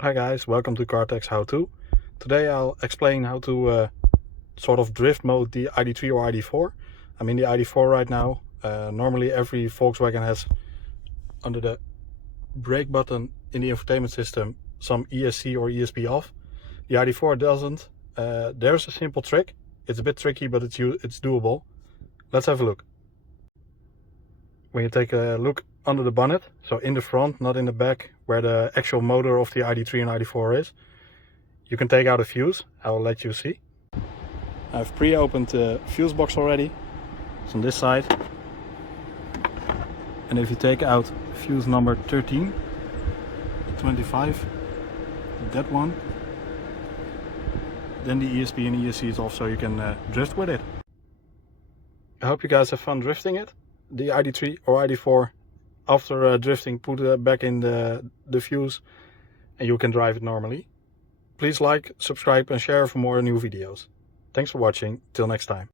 Hi guys, welcome to CarTech's How To. Today I'll explain how to sort of drift mode the ID3 or ID4. I'm in the ID4 right now. Normally every Volkswagen has under the brake button in the infotainment system some ESC or ESP off. The ID4 doesn't. There's a simple trick. It's a bit tricky, but it's doable. Let's have a look. When you take a look under the bonnet, so in the front, not in the back, where the actual motor of the ID3 and ID4 is, you can take out a fuse. I will let you see. I've pre-opened the fuse box already. It's on this side. And if you take out fuse number 13, 25, that one, then the ESP and ESC is off, so you can drift with it. I hope you guys have fun drifting it. The ID3 or ID4, after drifting, put it back in the fuse and you can drive it normally. Please like, subscribe and share for more new videos. Thanks for watching. Till next time.